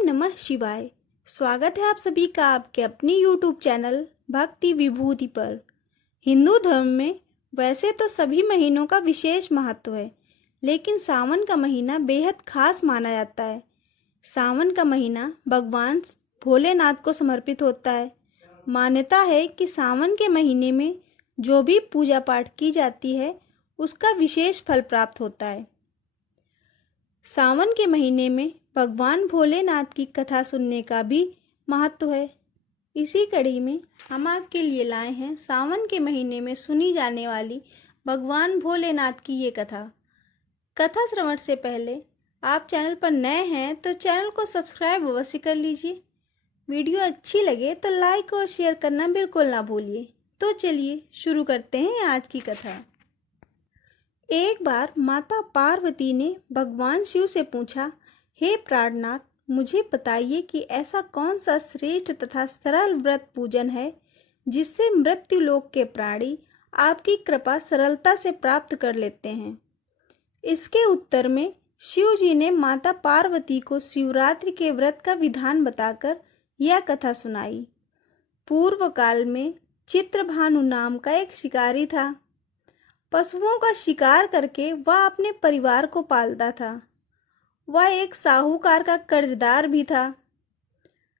नमः शिवाय। स्वागत है आप सभी का आपके अपने YouTube चैनल भक्ति विभूति पर। हिंदू धर्म में वैसे तो सभी महीनों का विशेष महत्व है, लेकिन सावन का महीना बेहद खास माना जाता है। सावन का महीना भगवान भोलेनाथ को समर्पित होता है। मान्यता है कि सावन के महीने में जो भी पूजा पाठ की जाती है उसका विशेष फल प्राप्त होता है। सावन के महीने में भगवान भोलेनाथ की कथा सुनने का भी महत्व है। इसी कड़ी में हम आपके लिए लाए हैं सावन के महीने में सुनी जाने वाली भगवान भोलेनाथ की ये कथा। कथा श्रवण से पहले आप चैनल पर नए हैं तो चैनल को सब्सक्राइब अवश्य कर लीजिए। वीडियो अच्छी लगे तो लाइक और शेयर करना बिल्कुल ना भूलिए। तो चलिए शुरू करते हैं आज की कथा। एक बार माता पार्वती ने भगवान शिव से पूछा, हे प्राणनाथ, मुझे बताइए कि ऐसा कौन सा श्रेष्ठ तथा सरल व्रत पूजन है जिससे मृत्यु लोक के प्राणी आपकी कृपा सरलता से प्राप्त कर लेते हैं। इसके उत्तर में शिव जी ने माता पार्वती को शिवरात्रि के व्रत का विधान बताकर यह कथा सुनाई। पूर्व काल में चित्रभानु नाम का एक शिकारी था। पशुओं का शिकार करके वह अपने परिवार को पालता था। वह एक साहूकार का कर्जदार भी था,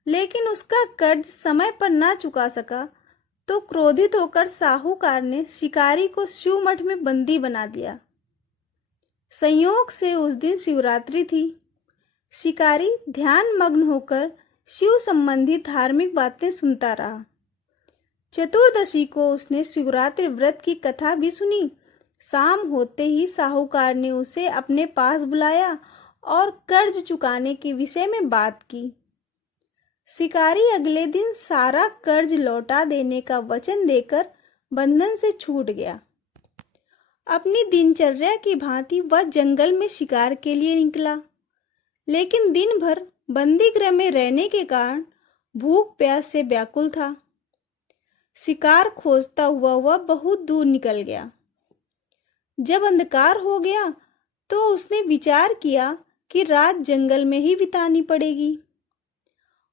लेकिन उसका कर्ज समय पर ना चुका सका तो क्रोधित होकर साहूकार ने शिकारी को शिव मठ में बंदी बना दिया। संयोग से उस दिन शिवरात्रि थी। शिकारी ध्यान मग्न होकर शिव संबंधी धार्मिक बातें सुनता रहा। चतुर्दशी को उसने शिवरात्रि व्रत की कथा भी सुनी। शाम होते ही साहूकार ने उसे अपने पास बुलाया और कर्ज चुकाने के विषय में बात की। शिकारी अगले दिन सारा कर्ज लौटा देने का वचन देकर बंधन से छूट गया। अपनी दिनचर्या की भांति वह जंगल में शिकार के लिए निकला, लेकिन दिन भर बंदी गृह में रहने के कारण भूख प्यास से व्याकुल था। शिकार खोजता हुआ वह बहुत दूर निकल गया। जब अंधकार हो गया तो उसने विचार किया कि रात जंगल में ही बितानी पड़ेगी।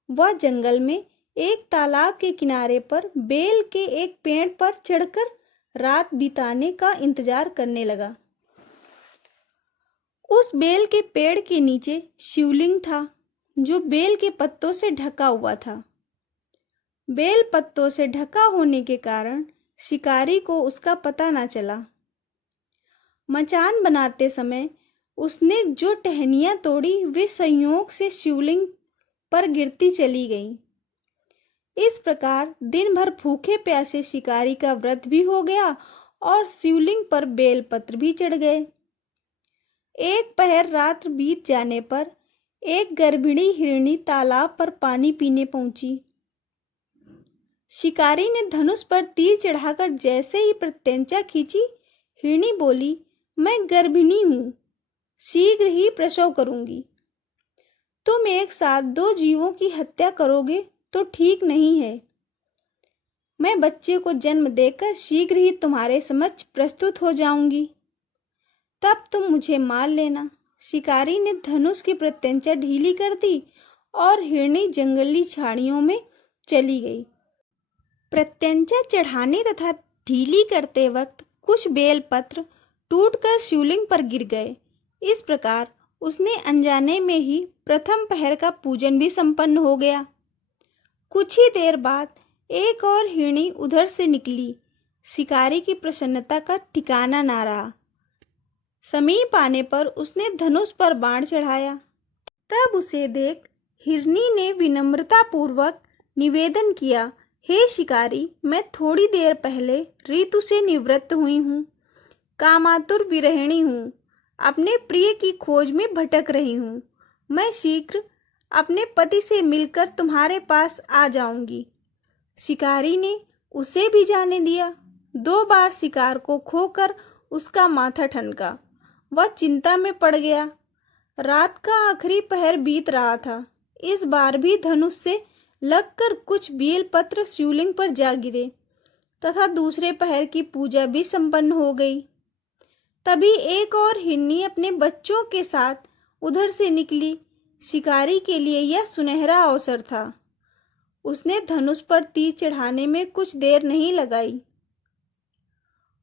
वह जंगल में एक तालाब के किनारे पर बेल के एक पेड़ पर चढ़कर रात बिताने का इंतजार करने लगा। उस बेल के पेड़ के नीचे शिवलिंग था, जो बेल के पत्तों से ढका हुआ था। बेल पत्तों से ढका होने के कारण शिकारी को उसका पता न चला। मचान बनाते समय उसने जो टहनियां तोड़ी वे संयोग से शिवलिंग पर गिरती चली गईं। इस प्रकार दिन भर भूखे प्यासे शिकारी का व्रत भी हो गया और शिवलिंग पर बेलपत्र भी चढ़ गए। एक पहर रात बीत जाने पर एक गर्भिणी हिरणी तालाब पर पानी पीने पहुंची। शिकारी ने धनुष पर तीर चढ़ाकर जैसे ही प्रत्यंचा खींची, हिरणी बोली, मैं गर्भिणी हूं, शीघ्र ही प्रसव करूंगी। तुम एक साथ दो जीवों की हत्या करोगे तो ठीक नहीं है। मैं बच्चे को जन्म देकर शीघ्र ही तुम्हारे समक्ष प्रस्तुत हो जाऊंगी, तब तुम मुझे मार लेना। शिकारी ने धनुष की प्रत्यंचा ढीली कर दी और हिरणी जंगली झाड़ियों में चली गई। प्रत्यंचा चढ़ाने तथा ढीली करते वक्त कुछ बेलपत्र टूटकर शिवलिंग पर गिर गए। इस प्रकार उसने अनजाने में ही प्रथम पहर का पूजन भी संपन्न हो गया। कुछ ही देर बाद एक और हिरणी उधर से निकली। शिकारी की प्रसन्नता का ठिकाना ना रहा। समीप आने पर उसने धनुष पर बाण चढ़ाया। तब उसे देख हिरणी ने विनम्रता पूर्वक निवेदन किया, हे शिकारी, मैं थोड़ी देर पहले ऋतु से निवृत्त हुई हूँ। कामातुर विरहिणी हूँ, अपने प्रिय की खोज में भटक रही हूँ। मैं शीघ्र अपने पति से मिलकर तुम्हारे पास आ जाऊंगी। शिकारी ने उसे भी जाने दिया। 2 बार शिकार को खोकर उसका माथा ठनका। वह चिंता में पड़ गया। रात का आखिरी पहर बीत रहा था। इस बार भी धनुष से लगकर कुछ बेलपत्र शिवलिंग पर जा गिरे तथा दूसरे पहर की पूजा भी संपन्न हो गई। तभी एक और हिरनी अपने बच्चों के साथ उधर से निकली। शिकारी के लिए यह सुनहरा अवसर था। उसने धनुष पर तीर चढ़ाने में कुछ देर नहीं लगाई।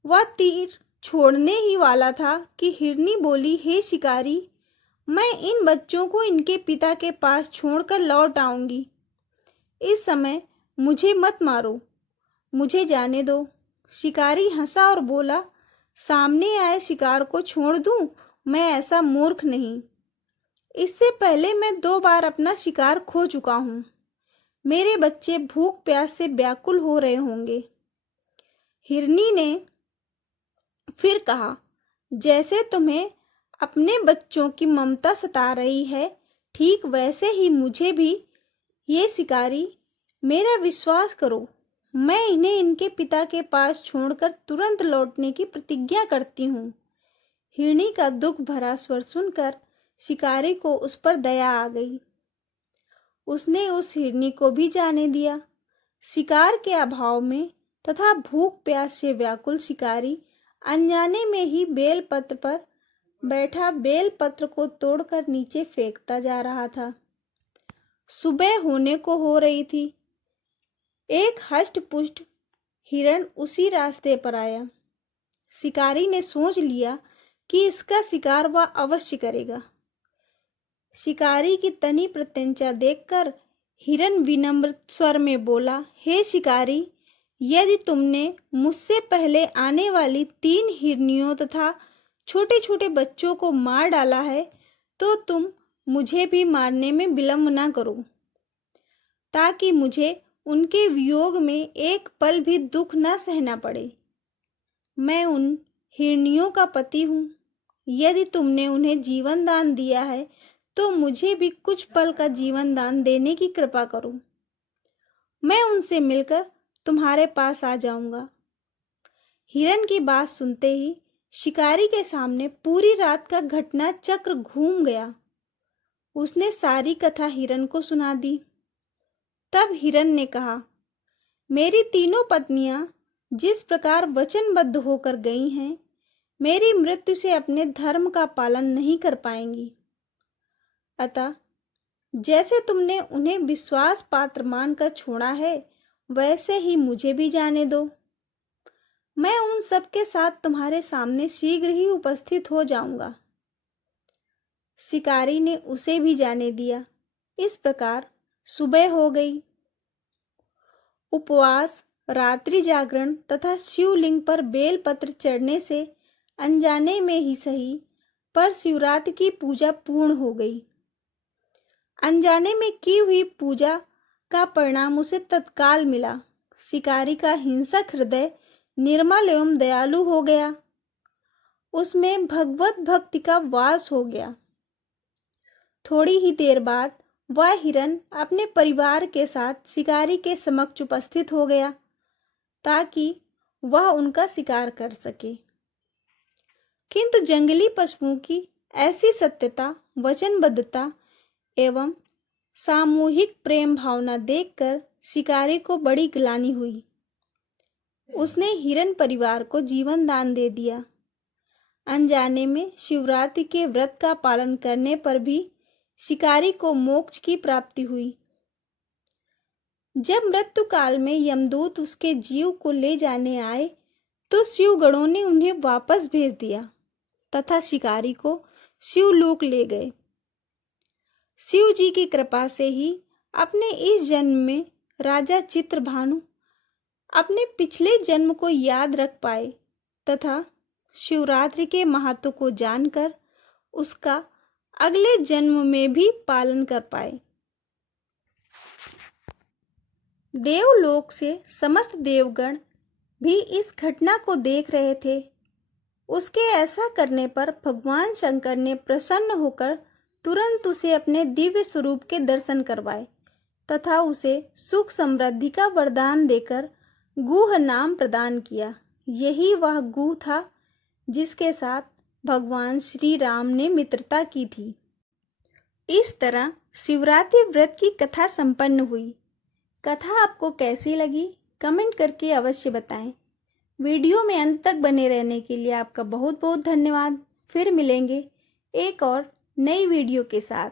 वह तीर छोड़ने ही वाला था कि हिरनी बोली, हे शिकारी, मैं इन बच्चों को इनके पिता के पास छोड़कर लौट आऊंगी। इस समय मुझे मत मारो, मुझे जाने दो। शिकारी हंसा और बोला, सामने आए शिकार को छोड़ दूं? मैं ऐसा मूर्ख नहीं। इससे पहले मैं 2 बार अपना शिकार खो चुका हूं। मेरे बच्चे भूख प्यास से व्याकुल हो रहे होंगे। हिरनी ने फिर कहा, जैसे तुम्हें अपने बच्चों की ममता सता रही है, ठीक वैसे ही मुझे भी। ये शिकारी, मेरा विश्वास करो, मैं इन्हें इनके पिता के पास छोड़कर तुरंत लौटने की प्रतिज्ञा करती हूँ। हिरनी का दुख भरा स्वर सुनकर शिकारी को उस पर दया आ गई। उसने उस हिरनी को भी जाने दिया। शिकार के अभाव में तथा भूख प्यास से व्याकुल शिकारी अनजाने में ही बेलपत्र पर बैठा बेलपत्र को तोड़कर नीचे फेंकता जा रहा था। सुबह होने को हो रही थी। एक हष्ट-पुष्ट हिरण उसी रास्ते पर आया। शिकारी ने सोच लिया कि इसका शिकार वह अवश्य करेगा। शिकारी की तनी प्रत्यंचा देखकर हिरण विनम्र स्वर में बोला, हे शिकारी, यदि तुमने मुझसे पहले आने वाली 3 हिरनियों तथा छोटे छोटे बच्चों को मार डाला है, तो तुम मुझे भी मारने में विलंब न करो, ताकि मुझे उनके वियोग में एक पल भी दुख न सहना पड़े। मैं उन हिरनियों का पति हूँ। यदि तुमने उन्हें जीवन दान दिया है, तो मुझे भी कुछ पल का जीवन दान देने की कृपा करो। मैं उनसे मिलकर तुम्हारे पास आ जाऊंगा। हिरण की बात सुनते ही शिकारी के सामने पूरी रात का घटना चक्र घूम गया। उसने सारी कथा हिरण को सुना दी। तब हिरण ने कहा, मेरी तीनों पत्नियां जिस प्रकार वचनबद्ध होकर गई हैं, मेरी मृत्यु से अपने धर्म का पालन नहीं कर पाएंगी। अतः जैसे तुमने उन्हें विश्वास पात्र मानकर छोड़ा है, वैसे ही मुझे भी जाने दो। मैं उन सब के साथ तुम्हारे सामने शीघ्र ही उपस्थित हो जाऊंगा। शिकारी ने उसे भी जाने दिया। इस प्रकार सुबह हो गई। उपवास, रात्रि जागरण तथा शिवलिंग पर बेलपत्र चढ़ने से अनजाने में ही सही, पर शिवरात्रि की पूजा पूर्ण हो गई। अनजाने में की हुई पूजा का परिणाम उसे तत्काल मिला। शिकारी का हिंसक हृदय निर्मल एवं दयालु हो गया। उसमें भगवत भक्ति का वास हो गया। थोड़ी ही देर बाद वह हिरण अपने परिवार के साथ शिकारी के समक्ष उपस्थित हो गया, ताकि वह उनका शिकार कर सके। किंतु जंगली पशुओं की ऐसी सत्यता, वचनबद्धता एवं सामूहिक प्रेम भावना देखकर शिकारी को बड़ी ग्लानि हुई। उसने हिरण परिवार को जीवन दान दे दिया। अनजाने में शिवरात्रि के व्रत का पालन करने पर भी शिकारी को मोक्ष की प्राप्ति हुई। जब मृत्यु काल में यमदूत उसके जीव को ले जाने आए, तो शिवगणों ने उन्हें वापस भेज दिया तथा शिकारी को शिवलोक ले गए। शिव जी की कृपा से ही अपने इस जन्म में राजा चित्रभानु अपने पिछले जन्म को याद रख पाए तथा शिवरात्रि के महत्व को जानकर उसका अगले जन्म में भी पालन कर पाए। देवलोक से समस्त देवगण भी इस घटना को देख रहे थे। उसके ऐसा करने पर भगवान शंकर ने प्रसन्न होकर तुरंत उसे अपने दिव्य स्वरूप के दर्शन करवाए तथा उसे सुख समृद्धि का वरदान देकर गुह नाम प्रदान किया। यही वह गुह था जिसके साथ भगवान श्री राम ने मित्रता की थी। इस तरह शिवरात्रि व्रत की कथा संपन्न हुई। कथा आपको कैसी लगी, कमेंट करके अवश्य बताएं। वीडियो में अंत तक बने रहने के लिए आपका बहुत बहुत धन्यवाद। फिर मिलेंगे एक और नई वीडियो के साथ।